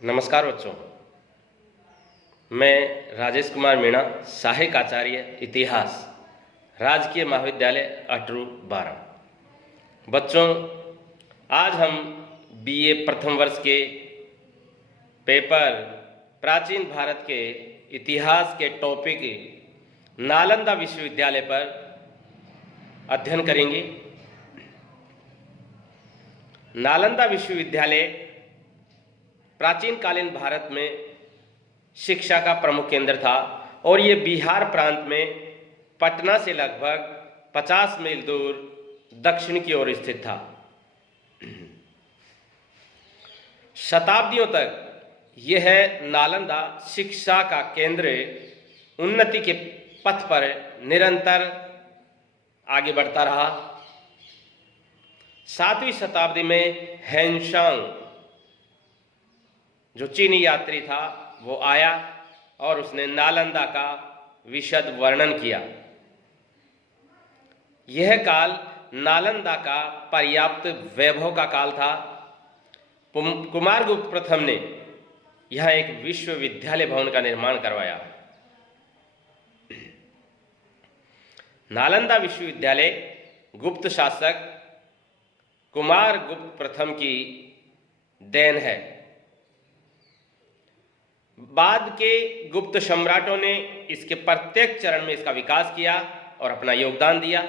नमस्कार बच्चों, मैं राजेश कुमार मीणा, सहायक आचार्य इतिहास, राजकीय महाविद्यालय अटरू 12। बच्चों, आज हम बीए प्रथम वर्ष के पेपर प्राचीन भारत के इतिहास के टॉपिक नालंदा विश्वविद्यालय पर अध्ययन करेंगे। नालंदा विश्वविद्यालय प्राचीन कालीन भारत में शिक्षा का प्रमुख केंद्र था और ये बिहार प्रांत में पटना से लगभग 50 मील दूर दक्षिण की ओर स्थित था। शताब्दियों तक यह नालंदा शिक्षा का केंद्र उन्नति के पथ पर निरंतर आगे बढ़ता रहा। 7वीं शताब्दी में हेनशांग, जो चीनी यात्री था, वो आया और उसने नालंदा का विशद वर्णन किया। यह काल नालंदा का पर्याप्त वैभव का काल था। कुमारगुप्त प्रथम ने यहां एक विश्वविद्यालय भवन का निर्माण करवाया। नालंदा विश्वविद्यालय गुप्त शासक कुमारगुप्त प्रथम की देन है। बाद के गुप्त सम्राटों ने इसके प्रत्येक चरण में इसका विकास किया और अपना योगदान दिया।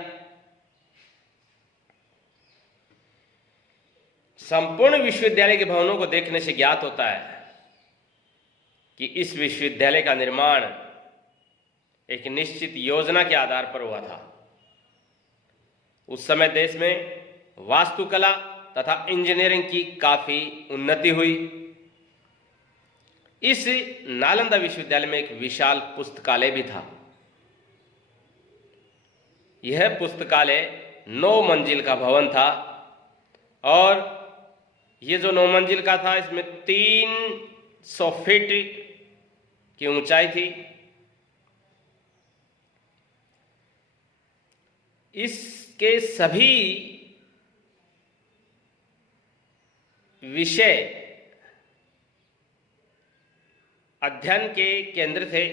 संपूर्ण विश्वविद्यालय के भवनों को देखने से ज्ञात होता है कि इस विश्वविद्यालय का निर्माण एक निश्चित योजना के आधार पर हुआ था। उस समय देश में वास्तुकला तथा इंजीनियरिंग की काफी उन्नति हुई। इस नालंदा विश्वविद्यालय में एक विशाल पुस्तकालय भी था। यह पुस्तकालय 9 मंजिल का भवन था और यह जो 9 मंजिल का था, इसमें 300 फीट की ऊंचाई थी। इसके सभी विषय अध्ययन के केंद्र थे।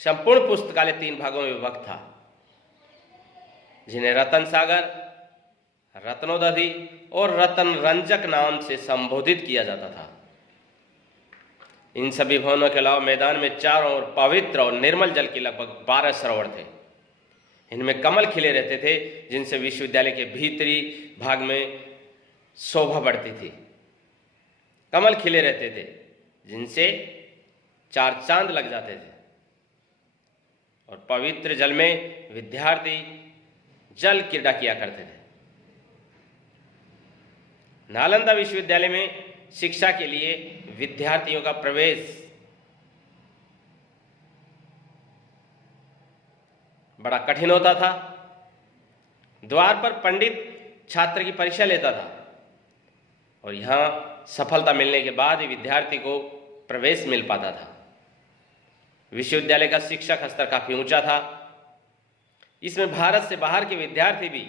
संपूर्ण पुस्तकालय 3 भागों में विभक्त था, जिन्हें रतन सागर, रत्नोदधि और रतन रंजक नाम से संबोधित किया जाता था। इन सभी भवनों के अलावा मैदान में चारों ओर पवित्र और निर्मल जल के लगभग 12 सरोवर थे। इनमें कमल खिले रहते थे, जिनसे विश्वविद्यालय के भीतरी भाग में शोभा बढ़ती थी। कमल खिले रहते थे जिनसे 4 चांद लग जाते थे और पवित्र जल में विद्यार्थी जल क्रीड़ा किया करते थे। नालंदा विश्वविद्यालय में शिक्षा के लिए विद्यार्थियों का प्रवेश बड़ा कठिन होता था। द्वार पर पंडित छात्र की परीक्षा लेता था और यहां सफलता मिलने के बाद ही विद्यार्थी को प्रवेश मिल पाता था। विश्वविद्यालय का शिक्षक स्तर काफी ऊंचा था। इसमें भारत से बाहर के विद्यार्थी भी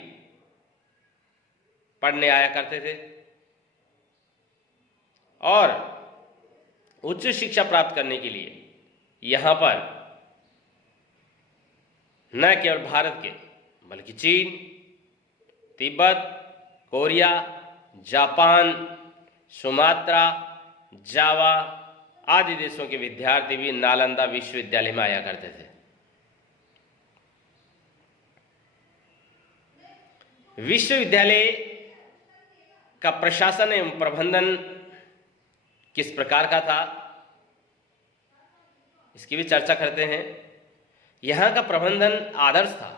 पढ़ने आया करते थे और उच्च शिक्षा प्राप्त करने के लिए यहां पर न केवल भारत के बल्कि चीन, तिब्बत, कोरिया, जापान, सुमात्रा, जावा आदि देशों के विद्यार्थी भी नालंदा विश्वविद्यालय में आया करते थे। विश्वविद्यालय का प्रशासन एवं प्रबंधन किस प्रकार का था, इसकी भी चर्चा करते हैं। यहां का प्रबंधन आदर्श था।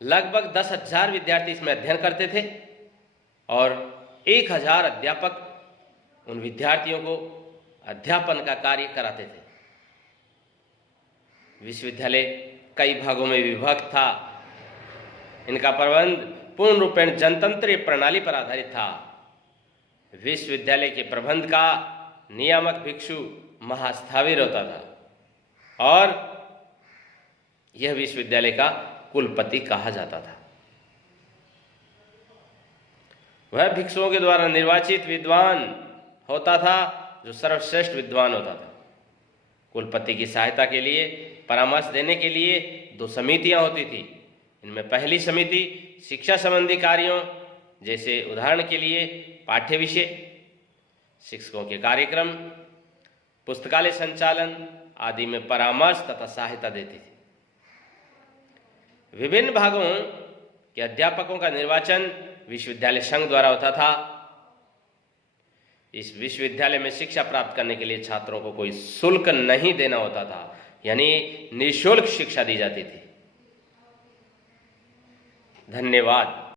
लगभग 10,000 विद्यार्थी इसमें अध्ययन करते थे और 1,000 अध्यापक उन विद्यार्थियों को अध्यापन का कार्य कराते थे। विश्वविद्यालय कई भागों में विभक्त था। इनका प्रबंध पूर्ण रूपेण जनतंत्रीय प्रणाली पर आधारित था। विश्वविद्यालय के प्रबंध का नियामक भिक्षु महास्थाविर होता था और यह विश्वविद्यालय का कुलपति कहा जाता था। वह भिक्षुओं के द्वारा निर्वाचित विद्वान होता था जो सर्वश्रेष्ठ विद्वान होता था। कुलपति की सहायता के लिए, परामर्श देने के लिए 2 समितियां होती थी। इनमें पहली समिति शिक्षा संबंधी कार्यों, जैसे उदाहरण के लिए पाठ्य विषय, शिक्षकों के कार्यक्रम, पुस्तकालय संचालन आदि में परामर्श तथा सहायता देती थी। विभिन्न भागों के अध्यापकों का निर्वाचन विश्वविद्यालय संघ द्वारा होता था। इस विश्वविद्यालय में शिक्षा प्राप्त करने के लिए छात्रों को कोई शुल्क नहीं देना होता था, यानी निःशुल्क शिक्षा दी जाती थी। धन्यवाद।